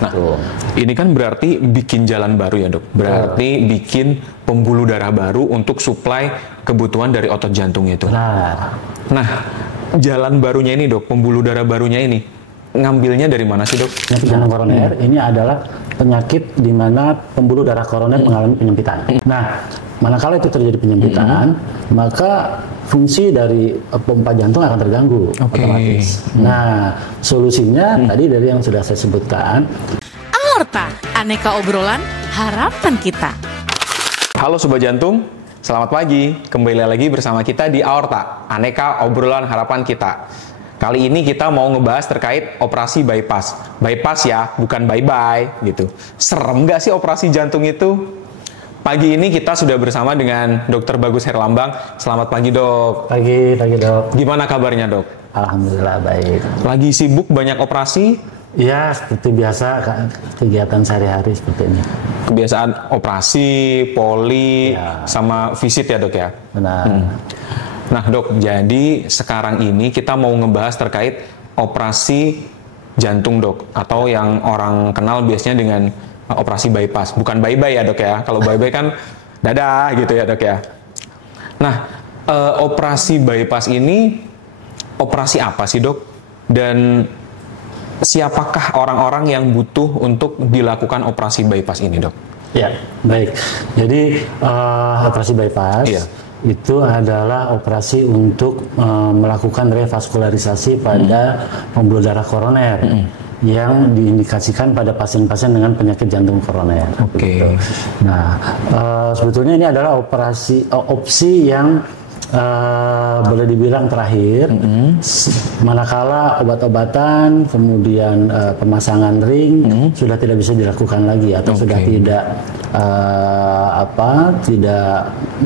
Nah, ini kan berarti bikin jalan baru ya dok? Berarti bikin pembuluh darah baru untuk suplai kebutuhan dari otot jantung itu. Benar. Nah, jalan barunya ini dok, pembuluh darah barunya ini, ngambilnya dari mana sih dok? Penyakit jantung koroner ini adalah penyakit di mana pembuluh darah koroner mengalami penyempitan. Nah, manakala itu terjadi penyempitan, maka fungsi dari pompa jantung akan terganggu otomatis. Nah, solusinya tadi dari yang sudah saya sebutkan. Aorta, aneka obrolan harapan kita. Halo Sobat Jantung, selamat pagi. Kembali lagi bersama kita di Aorta, aneka obrolan harapan kita. Kali ini kita mau ngebahas terkait operasi bypass. Bypass ya, bukan bye-bye gitu. Serem nggak sih operasi jantung itu? Pagi ini kita sudah bersama dengan Dr. Bagus Herlambang. Selamat pagi dok. Pagi dok. Gimana kabarnya dok? Alhamdulillah baik. Lagi sibuk banyak operasi? Ya, seperti biasa kegiatan sehari-hari seperti ini. Kebiasaan operasi, poli, sama visit ya dok ya? Benar. Nah dok, jadi sekarang ini kita mau ngebahas terkait operasi jantung dok, atau yang orang kenal biasanya dengan operasi bypass. Bukan bye-bye ya dok ya, kalau bye-bye kan dadah gitu ya dok ya. Nah, operasi bypass ini operasi apa sih dok? Dan siapakah orang-orang yang butuh untuk dilakukan operasi bypass ini dok? Ya, baik. Jadi operasi bypass itu adalah operasi untuk melakukan revaskularisasi pada pembuluh darah koroner yang diindikasikan pada pasien-pasien dengan penyakit jantung koroner. Gitu. Nah, sebetulnya ini adalah opsi yang boleh dibilang terakhir, manakala obat-obatan, kemudian pemasangan ring sudah tidak bisa dilakukan lagi atau sudah tidak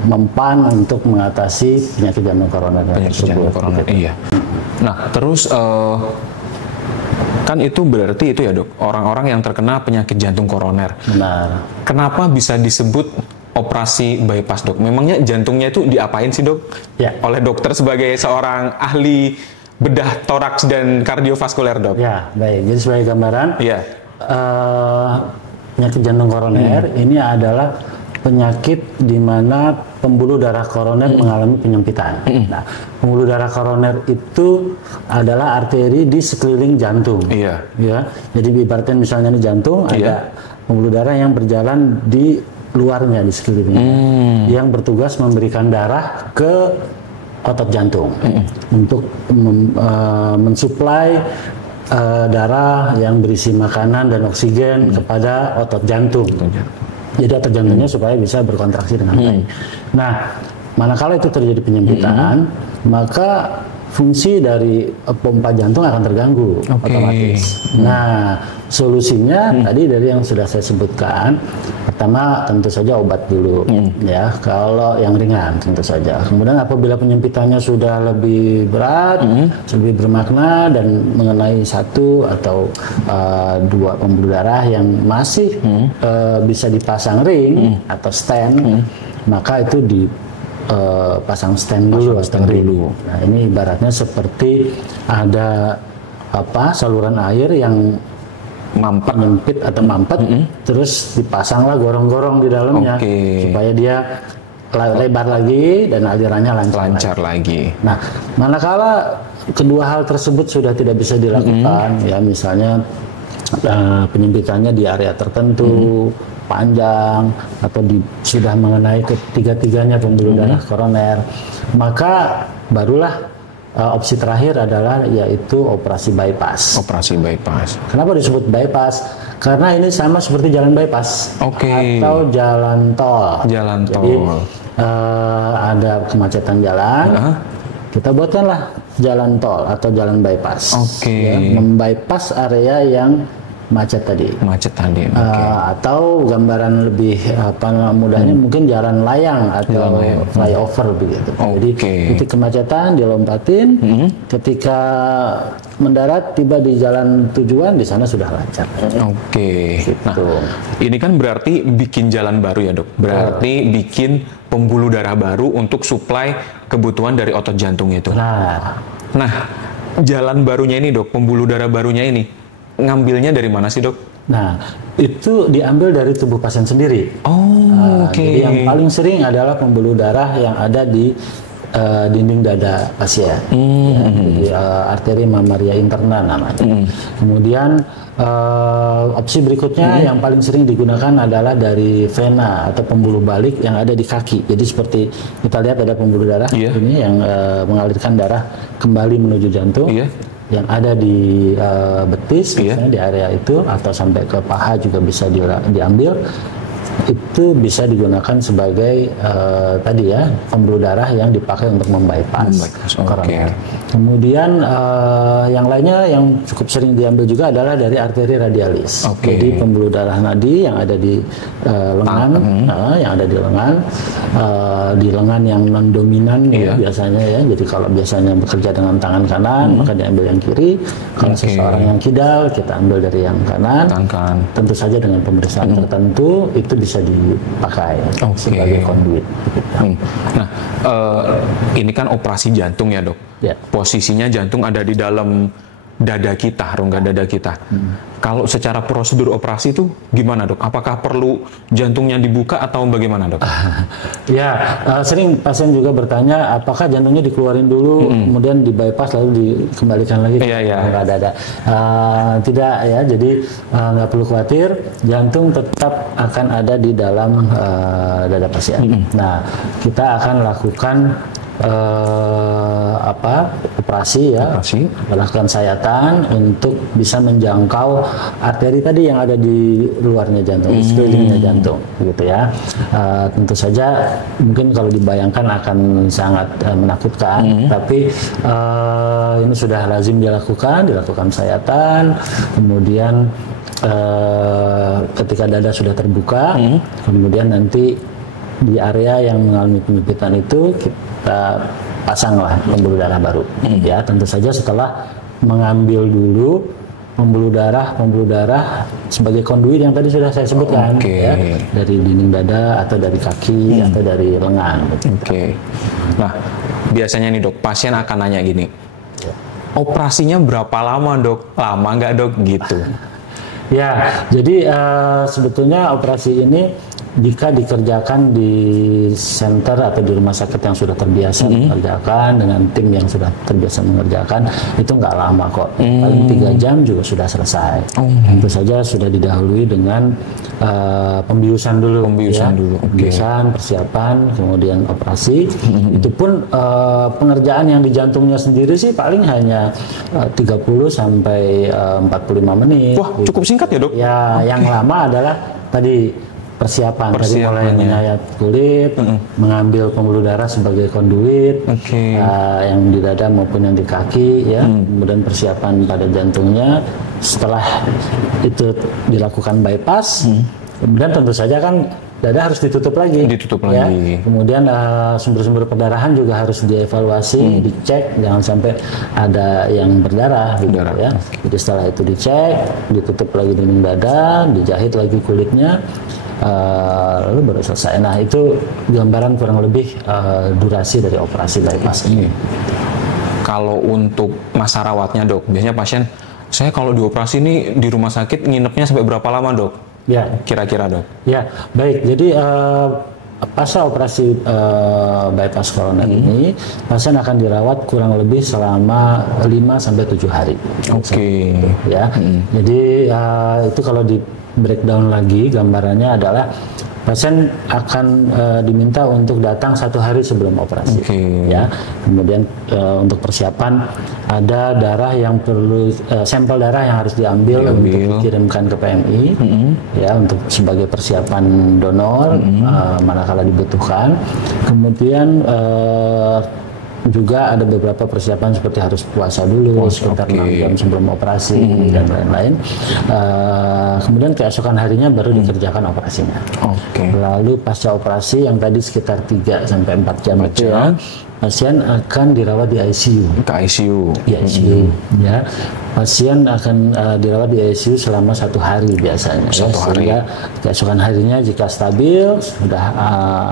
mempan untuk mengatasi penyakit jantung koroner tersebut. Iya. Nah, terus kan itu berarti itu ya dok, orang-orang yang terkena penyakit jantung koroner. Benar. Kenapa bisa disebut operasi bypass dok? Memangnya jantungnya itu diapain sih dok? Ya. Oleh dokter sebagai seorang ahli bedah toraks dan kardiovaskuler dok? Ya, baik. Jadi sebagai gambaran, penyakit jantung koroner ini adalah penyakit di mana pembuluh darah koroner mengalami penyempitan. Nah, pembuluh darah koroner itu adalah arteri di sekeliling jantung. Ya, jadi ibaratnya misalnya ini jantung, ada pembuluh darah yang berjalan di luarnya, di sekelilingnya, yang bertugas memberikan darah ke otot jantung untuk mensuplai darah yang berisi makanan dan oksigen kepada otot jantung. Jadi otot jantungnya supaya bisa berkontraksi dengan baik. Nah, manakala itu terjadi penyempitan, maka fungsi dari pompa jantung akan terganggu otomatis. Nah, solusinya tadi dari yang sudah saya sebutkan, pertama tentu saja obat dulu, ya, kalau yang ringan tentu saja. Kemudian apabila penyempitannya sudah lebih berat, lebih bermakna dan mengenai satu atau dua pembuluh darah yang masih bisa dipasang ring atau stand, maka itu pasang stand dulu. Nah, ini ibaratnya seperti ada saluran air yang menyempit atau mampet, terus dipasanglah gorong-gorong di dalamnya supaya dia lebar lagi dan alirannya lancar lagi. Nah, manakala kedua hal tersebut sudah tidak bisa dilakukan, ya misalnya penyempitannya di area tertentu, panjang, atau sudah mengenai ketiga-tiganya pembuluh darah koroner, maka barulah opsi terakhir adalah yaitu operasi bypass. Operasi bypass. Kenapa disebut bypass? Karena ini sama seperti jalan bypass atau jalan tol. Jadi ada kemacetan jalan, kita buatkanlah jalan tol atau jalan bypass. Ya, membypass area yang macet tadi. Atau gambaran lebih mudahnya mungkin jalan layang atau flyover begitu. Jadi titik kemacetan dilompatin, ketika mendarat tiba di jalan tujuan di sana sudah lancar. Gitu. Nah, ini kan berarti bikin jalan baru ya dok. Berarti bikin pembuluh darah baru untuk suplai kebutuhan dari otot jantung itu. Nah, jalan barunya ini dok, pembuluh darah barunya ini ngambilnya dari mana sih dok? Nah, itu diambil dari tubuh pasien sendiri. Jadi yang paling sering adalah pembuluh darah yang ada di dinding dada pasien, jadi arteri mamaria interna namanya. Kemudian opsi berikutnya yang paling sering digunakan adalah dari vena atau pembuluh balik yang ada di kaki. Jadi seperti kita lihat ada pembuluh darah ini yang mengalirkan darah kembali menuju jantung. Yang ada di betis, misalnya di area itu, atau sampai ke paha juga bisa diambil. Itu bisa digunakan sebagai tadi ya, pembuluh darah yang dipakai untuk membypass koroner. Kemudian yang lainnya yang cukup sering diambil juga adalah dari arteri radialis. Jadi pembuluh darah nadi yang ada di lengan, di lengan yang non dominan biasanya ya. Jadi kalau biasanya bekerja dengan tangan kanan, maka diambil yang kiri. Kalau seseorang yang kidal, kita ambil dari yang kanan. Tentu saja dengan pemeriksaan tertentu itu bisa dipakai sebagai konduit. Nah, ini kan operasi jantung ya, Dok. Posisinya jantung ada di dalam dada kita, rongga dada kita. Kalau secara prosedur operasi itu gimana, Dok? Apakah perlu jantungnya dibuka atau bagaimana, Dok? Sering pasien juga bertanya apakah jantungnya dikeluarin dulu, kemudian di bypass lalu dikembalikan lagi ke rongga dada. Tidak ya, jadi nggak perlu khawatir, jantung tetap akan ada di dalam dada pasien. Nah, kita akan lakukan operasi, melakukan sayatan untuk bisa menjangkau arteri tadi yang ada di luarnya jantung, sekelilingnya jantung, gitu ya. Tentu saja mungkin kalau dibayangkan akan sangat menakutkan, tapi ini sudah lazim dilakukan sayatan, kemudian ketika dada sudah terbuka, kemudian nanti di area yang mengalami penyempitan itu kita pasanglah pembuluh darah baru. Ya, tentu saja setelah mengambil dulu pembuluh darah sebagai konduit yang tadi sudah saya sebutkan, ya, dari dinding dada atau dari kaki atau dari lengan. Nah, biasanya nih, Dok, pasien akan nanya gini, operasinya berapa lama, Dok? Lama nggak, Dok? Gitu. Ya, jadi sebetulnya operasi ini jika dikerjakan di center atau di rumah sakit yang sudah terbiasa mengerjakan dengan tim yang sudah terbiasa mengerjakan, itu nggak lama kok. Paling 3 jam juga sudah selesai. Tentu saja sudah didahului dengan pembiusan dulu. Pembiusan, persiapan, kemudian operasi. Itu pun pengerjaan yang di jantungnya sendiri sih paling hanya 30 sampai 45 menit. Wah, cukup singkat ya, Dok? Ya, yang lama adalah tadi persiapan tadi mulai menyayat kulit, mengambil pembuluh darah sebagai konduit, yang di dada maupun yang di kaki, ya, kemudian persiapan pada jantungnya. Setelah itu dilakukan bypass, kemudian tentu saja kan dada harus ditutup lagi. Ya. Kemudian sumber-sumber perdarahan juga harus dievaluasi, dicek, jangan sampai ada yang berdarah, gitu ya. Jadi setelah itu dicek, ditutup lagi dinding dada, dijahit lagi kulitnya. Lalu baru selesai. Nah, itu gambaran kurang lebih durasi dari operasi bypass ini. Kalau untuk masa rawatnya, Dok, biasanya pasien, saya kalau dioperasi ini di rumah sakit nginepnya sampai berapa lama, Dok? Ya, kira-kira, Dok. Ya, baik. Jadi pasca operasi bypass koroner ini, pasien akan dirawat kurang lebih selama 5 sampai 7 hari. Ya. Jadi itu kalau di breakdown lagi, gambarannya adalah pasien akan diminta untuk datang 1 hari sebelum operasi. Ya, kemudian untuk persiapan ada darah yang perlu, sampel darah yang harus diambil untuk dikirimkan ke PMI, ya, untuk sebagai persiapan donor manakala dibutuhkan. Kemudian juga ada beberapa persiapan seperti harus puasa dulu sekitar 6 jam sebelum operasi dan lain-lain. Kemudian keesokan harinya baru dikerjakan operasinya. Lalu pasca operasi yang tadi sekitar 3 sampai 4 jam itu ya, pasien akan dirawat di ICU. Ke ICU. Di ICU, ya. pasien akan dirawat di ICU selama 1 hari biasanya. Satu hari. Sehingga keesokan harinya jika stabil, sudah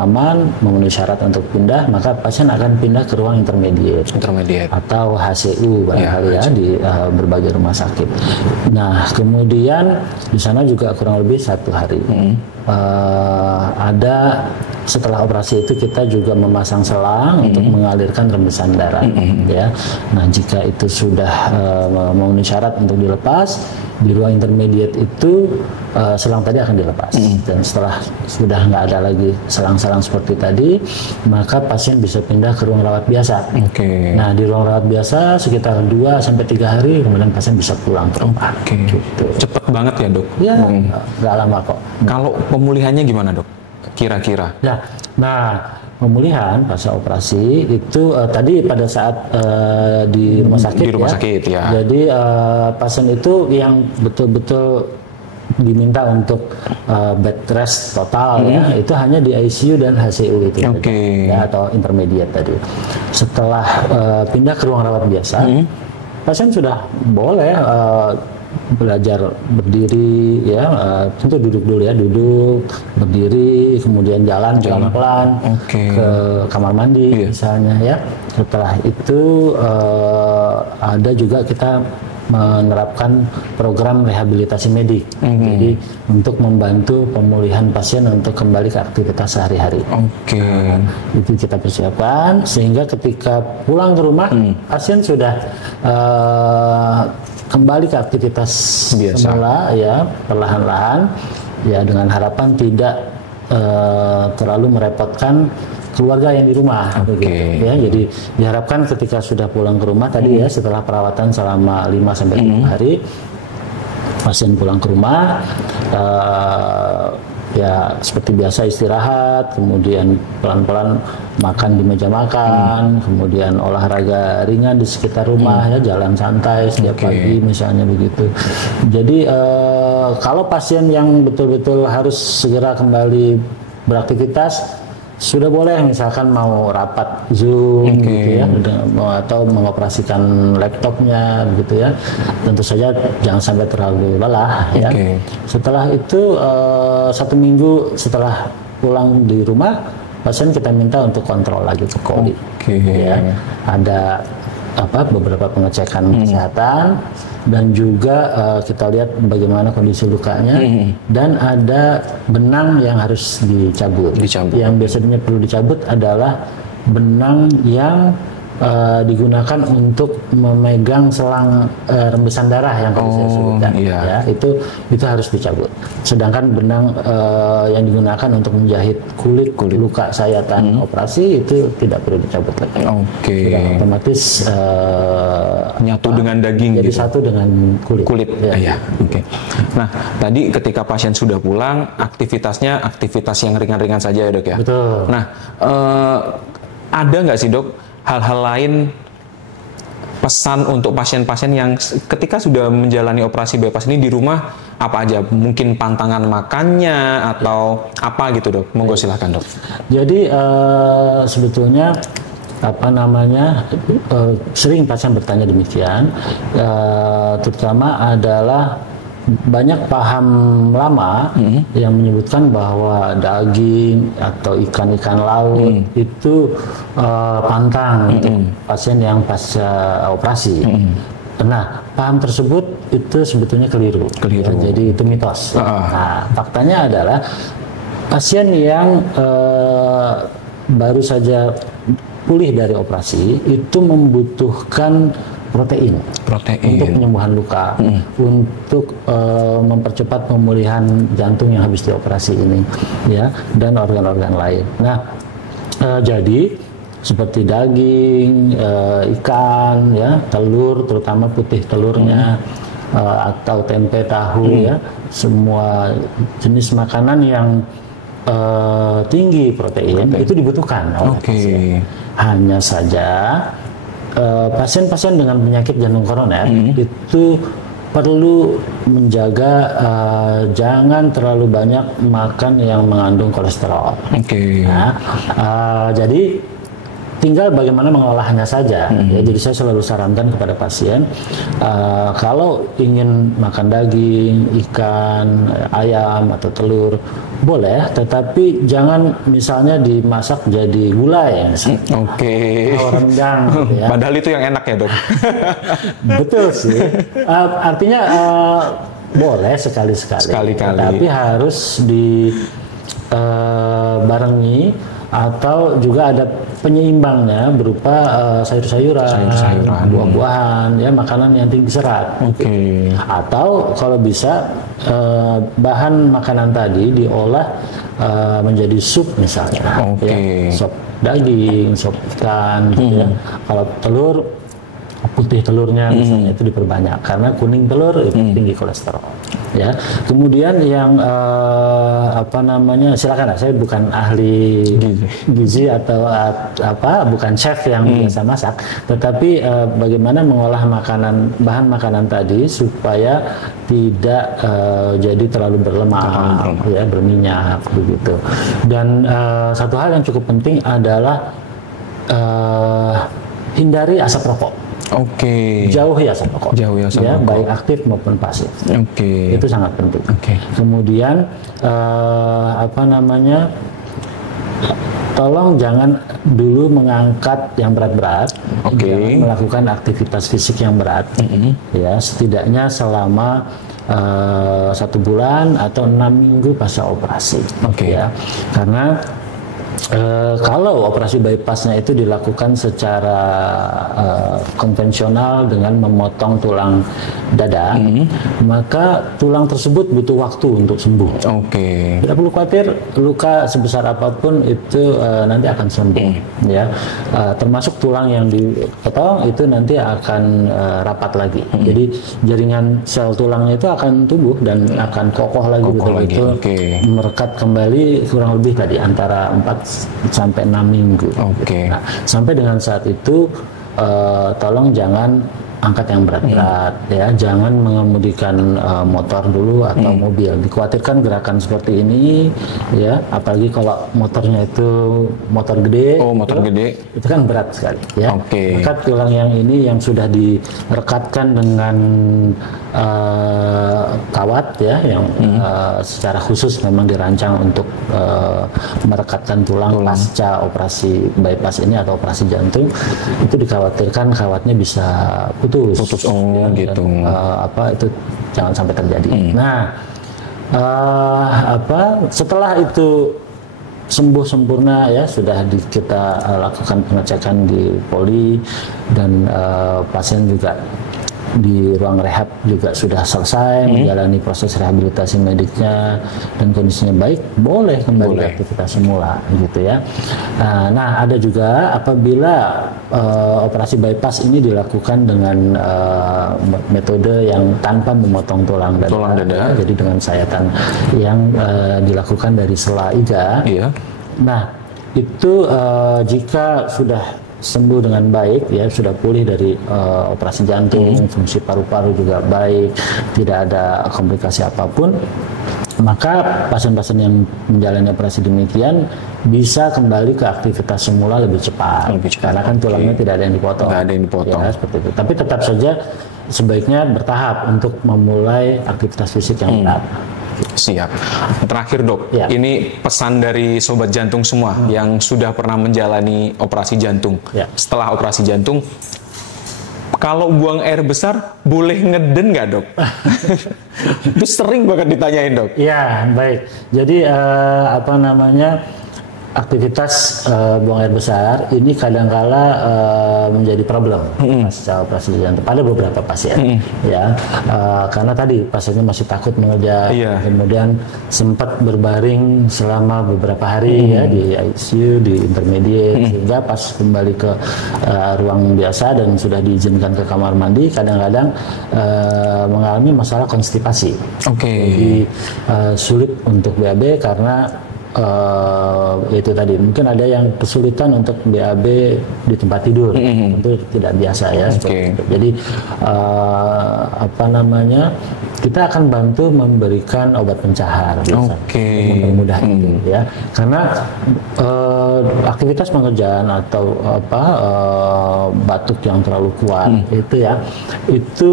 aman, memenuhi syarat untuk pindah, maka pasien akan pindah ke ruang intermediate atau HCU barangkali di berbagai rumah sakit. Nah, kemudian di sana juga kurang lebih 1 hari. Ada setelah operasi itu kita juga memasang selang untuk mengalirkan rembesan darah. Ya. Nah, jika itu sudah memenuhi syarat untuk dilepas, di ruang intermediate itu selang tadi akan dilepas. Dan setelah sudah nggak ada lagi selang-selang seperti tadi, maka pasien bisa pindah ke ruang rawat biasa. Nah, di ruang rawat biasa sekitar 2-3 hari, kemudian pasien bisa pulang ke rumah. Gitu. Cepet banget ya, Dok? Ya, nggak lama kok. Kalau pemulihannya gimana, Dok? Kira-kira? Ya, nah pemulihan pasca operasi itu tadi pada saat di rumah sakit, ya. Jadi pasien itu yang betul-betul diminta untuk bed rest total ya, itu hanya di ICU dan HCU itu, ya, atau intermediate tadi. Setelah pindah ke ruang rawat biasa, pasien sudah boleh belajar berdiri, ya, tentu duduk dulu ya, duduk, berdiri, kemudian jalan pelan-pelan ke kamar mandi misalnya ya. Setelah itu ada juga kita menerapkan program rehabilitasi medik, jadi untuk membantu pemulihan pasien untuk kembali ke aktivitas sehari-hari. Itu kita persiapkan sehingga ketika pulang ke rumah pasien sudah kembali ke aktivitas biasa semula ya, perlahan-lahan ya, dengan harapan tidak terlalu merepotkan keluarga yang di rumah. Ya, jadi diharapkan ketika sudah pulang ke rumah tadi ya, setelah perawatan selama 5-7 hari, pasien pulang ke rumah ya seperti biasa istirahat, kemudian pelan-pelan makan di meja makan, kemudian olahraga ringan di sekitar rumah ya, jalan santai setiap pagi misalnya begitu. Jadi kalau pasien yang betul-betul harus segera kembali beraktivitas, sudah boleh misalkan mau rapat Zoom gitu ya, atau mengoperasikan laptopnya gitu ya. Tentu saja jangan sampai terlalu lelah ya. Setelah itu 1 minggu setelah pulang di rumah, pasien kita minta untuk kontrol lagi ke koli. Ya. Ada beberapa pengecekan kesehatan, dan juga kita lihat bagaimana kondisi lukanya, dan ada benang yang harus dicabut. Yang biasanya perlu dicabut adalah benang yang digunakan untuk memegang selang rembesan darah yang tadi saya sebutkan. Ya, itu harus dicabut. Sedangkan benang yang digunakan untuk menjahit kulit luka sayatan operasi itu tidak perlu dicabut lagi. Sudah otomatis nyatu dengan daging, jadi satu dengan kulit. Ya. Nah, tadi ketika pasien sudah pulang, aktivitasnya aktivitas yang ringan-ringan saja ya, Dok ya. Betul. Nah, ada nggak sih, Dok, hal-hal lain, pesan untuk pasien-pasien yang ketika sudah menjalani operasi bypass ini di rumah, apa aja? Mungkin pantangan makannya atau apa gitu, Dok? Monggo silahkan, Dok. Jadi sebetulnya sering pasien bertanya demikian, terutama adalah banyak paham lama yang menyebutkan bahwa daging atau ikan-ikan laut itu pantang untuk pasien yang pasca operasi. Nah, paham tersebut itu sebetulnya keliru. Ya, jadi itu mitos. Nah, faktanya adalah pasien yang baru saja pulih dari operasi itu membutuhkan protein untuk penyembuhan luka, untuk mempercepat pemulihan jantung yang habis dioperasi ini, ya, dan organ-organ lain. Nah, jadi seperti daging, ikan, ya, telur, terutama putih telurnya, atau tempe, tahu, ya, semua jenis makanan yang tinggi protein itu dibutuhkan oleh pasien. Hanya saja pasien-pasien dengan penyakit jantung koroner itu perlu menjaga jangan terlalu banyak makan yang mengandung kolesterol. Nah, jadi tinggal bagaimana mengolahnya saja. Ya, jadi saya selalu sarankan kepada pasien kalau ingin makan daging, ikan, ayam atau telur boleh, tetapi jangan misalnya dimasak jadi gulai. Oke. Atau rendang. Gitu ya. Padahal itu yang enak ya dok. Betul sih. Artinya boleh sekali-sekali, tapi harus dibarengi atau juga ada penyeimbangnya berupa sayur-sayuran, buah-buahan, ya makanan yang tinggi serat. Oke. Atau kalau bisa bahan makanan tadi diolah menjadi sup misalnya. Oke. Ya, sop daging, sop ikan, gitu ya. Kalau telur, putih telurnya misalnya itu diperbanyak karena kuning telur itu tinggi kolesterol. Ya, kemudian yang silakan, saya bukan ahli gizi atau bukan chef yang biasa masak, tetapi bagaimana mengolah bahan makanan tadi supaya tidak jadi terlalu berlemak, ya, berminyak begitu. Dan satu hal yang cukup penting adalah hindari asap rokok. Oke. Jauhi asap rokok. Jauhi asap rokok. Baik aktif maupun pasif. Oke. Itu sangat penting. Oke. Kemudian tolong jangan dulu mengangkat yang berat-berat. Oke. Jangan melakukan aktivitas fisik yang berat. Ya, setidaknya selama 1 bulan atau 6 minggu pasca operasi. Oke. Ya, karena kalau operasi bypassnya itu dilakukan secara konvensional dengan memotong tulang dada, maka tulang tersebut butuh waktu untuk sembuh. Oke. Tidak perlu khawatir, luka sebesar apapun itu nanti akan sembuh. Ya, termasuk tulang yang dipotong itu nanti akan rapat lagi. Jadi jaringan sel tulangnya itu akan tumbuh dan akan kokoh lagi, betul-betul merekat kembali kurang lebih tadi antara 4 sampai 6 minggu. Oke. Nah, sampai dengan saat itu tolong jangan angkat yang berat-berat, ya, jangan mengemudikan motor dulu atau mobil. Dikhawatirkan gerakan seperti ini, ya, apalagi kalau motornya itu motor gede. Oh, motor gede. Itu kan berat sekali, ya. Oke. Maka tulang yang ini yang sudah direkatkan dengan kawat, ya, yang secara khusus memang dirancang untuk merekatkan tulang pasca operasi bypass ini atau operasi jantung, itu dikhawatirkan kawatnya bisa putus. Oh, ya, gitu. Dan, itu jangan sampai terjadi. Nah, setelah itu sembuh sempurna, ya, sudah kita lakukan pengecekan di poli dan pasien juga di ruang rehab juga sudah selesai menjalani proses rehabilitasi mediknya dan kondisinya baik, boleh kembali ke aktivitas semula, gitu ya. Nah, ada juga apabila operasi bypass ini dilakukan dengan metode yang tanpa memotong tulang dada. Jadi dengan sayatan yang dilakukan dari sela iga. Iya. Nah, itu jika sudah sembuh dengan baik, ya, sudah pulih dari operasi jantung, fungsi paru-paru juga baik, tidak ada komplikasi apapun, maka pasien-pasien yang menjalani operasi demikian bisa kembali ke aktivitas semula lebih cepat. Karena kan tulangnya tidak ada yang dipotong. Tidak ada yang dipotong. Ya, seperti itu. Tapi tetap saja sebaiknya bertahap untuk memulai aktivitas fisik yang berat. Siap. Terakhir dok, ya, ini pesan dari sobat jantung semua yang sudah pernah menjalani operasi jantung. Ya. Setelah operasi jantung, kalau buang air besar boleh ngeden nggak dok? Itu sering banget ditanyain dok. Ya, baik. Jadi aktivitas buang air besar ini kadangkala menjadi problem pasca operasi jantung pada beberapa pasien, ya, karena tadi pasiennya masih takut mengejar, kemudian sempat berbaring selama beberapa hari, ya, di ICU, di intermediate, sehingga pas kembali ke ruang biasa dan sudah diizinkan ke kamar mandi, kadang-kadang mengalami masalah konstipasi. Jadi sulit untuk BAB karena itu tadi mungkin ada yang kesulitan untuk BAB di tempat tidur, itu tidak biasa, ya. Jadi kita akan bantu memberikan obat pencahar biasanya, Oke. mempermudah itu ya, karena aktivitas pengerjaan atau batuk yang terlalu kuat itu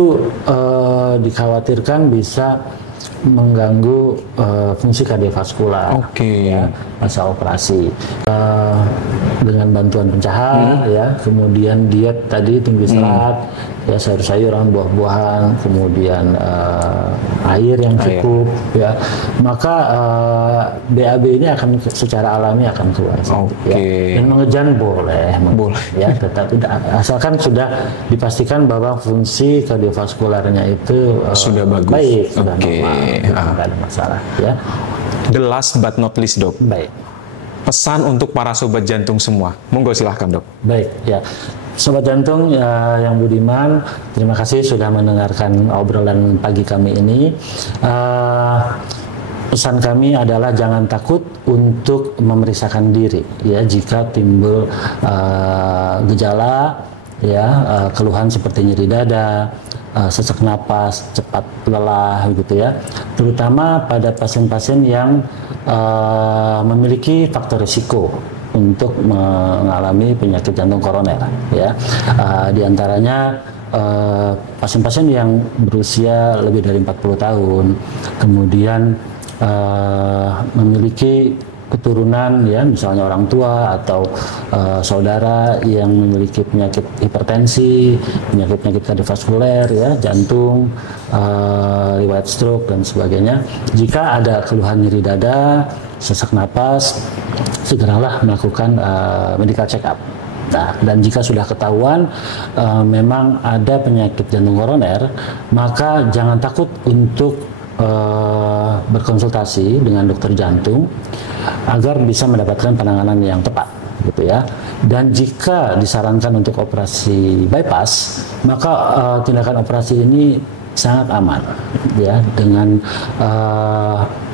dikhawatirkan bisa mengganggu fungsi kardiovaskular ya, masa operasi. Dengan bantuan pencahar ya, kemudian diet tadi tinggi serat ya, sayur-sayuran, buah-buahan, kemudian air yang cukup ya, maka BAB ini akan secara alami akan keluar. Ya. Dan mengejan boleh ya, tetapi asalkan sudah dipastikan bahwa fungsi kardiovaskularnya itu sudah bagus, baik, sudah normal, tidak ada masalah ya. The last but not least, Dok. Baik. Pesan untuk para sobat jantung semua. Monggo silahkan, Dok. Baik, ya. Sobat jantung yang budiman, terima kasih sudah mendengarkan obrolan pagi kami ini. Pesan kami adalah jangan takut untuk memeriksakan diri ya, jika timbul gejala ya, keluhan seperti nyeri dada, sesak napas, cepat lelah gitu ya, terutama pada pasien-pasien yang memiliki faktor risiko untuk mengalami penyakit jantung koroner ya. Di antaranya pasien-pasien yang berusia lebih dari 40 tahun, kemudian memiliki keturunan ya, misalnya orang tua atau saudara yang memiliki penyakit hipertensi, penyakit-penyakit kardiovaskuler ya, jantung, riwayat stroke dan sebagainya. Jika ada keluhan nyeri dada, sesak napas, segeralah melakukan medical check up. Nah, dan jika sudah ketahuan memang ada penyakit jantung koroner, maka jangan takut untuk berkonsultasi dengan dokter jantung agar bisa mendapatkan penanganan yang tepat gitu ya. Dan jika disarankan untuk operasi bypass, maka tindakan operasi ini sangat aman ya, dengan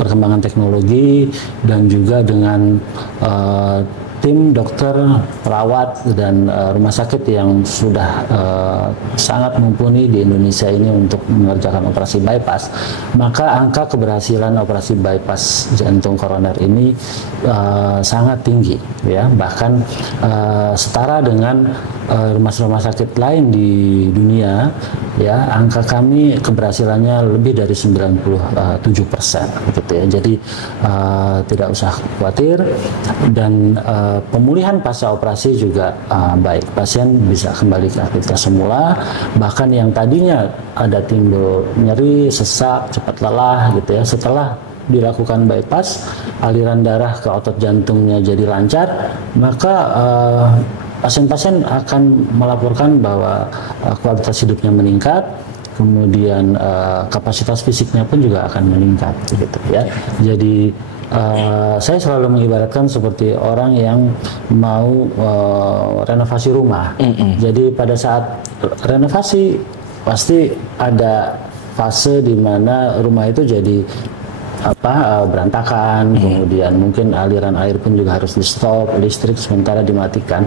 perkembangan teknologi dan juga dengan tim dokter, perawat dan rumah sakit yang sudah sangat mumpuni di Indonesia ini untuk mengerjakan operasi bypass, maka angka keberhasilan operasi bypass jantung koroner ini sangat tinggi ya, bahkan setara dengan rumah sakit lain di dunia ya. Angka kami keberhasilannya lebih dari 97% gitu ya. Jadi tidak usah khawatir, dan pemulihan pasca operasi juga baik. Pasien bisa kembali ke aktivitas semula, bahkan yang tadinya ada timbul nyeri, sesak, cepat lelah gitu ya, setelah dilakukan bypass, aliran darah ke otot jantungnya jadi lancar, maka pasien-pasien akan melaporkan bahwa kualitas hidupnya meningkat, kemudian kapasitas fisiknya pun juga akan meningkat gitu ya. Jadi saya selalu mengibaratkan seperti orang yang mau renovasi rumah. Jadi pada saat renovasi pasti ada fase di mana rumah itu jadi berantakan, kemudian mungkin aliran air pun juga harus di stop, listrik sementara dimatikan.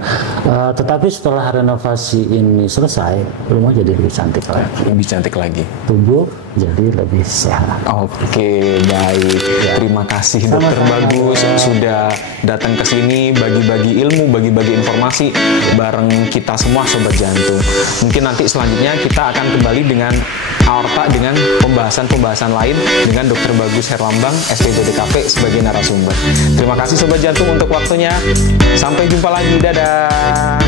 Tetapi setelah renovasi ini selesai, rumah jadi lebih cantik lagi. Tubuh jadi lebih sehat. Oke, baik. Ya. Terima kasih Dokter Bagus sudah datang ke sini, bagi-bagi ilmu, bagi-bagi informasi bareng kita semua sobat jantung. Mungkin nanti selanjutnya kita akan kembali dengan aorta dengan pembahasan-pembahasan lain dengan Dokter Bagus Herlambang, SPPDKP sebagai narasumber. Terima kasih sobat jantung untuk waktunya. Sampai jumpa lagi. Dadah.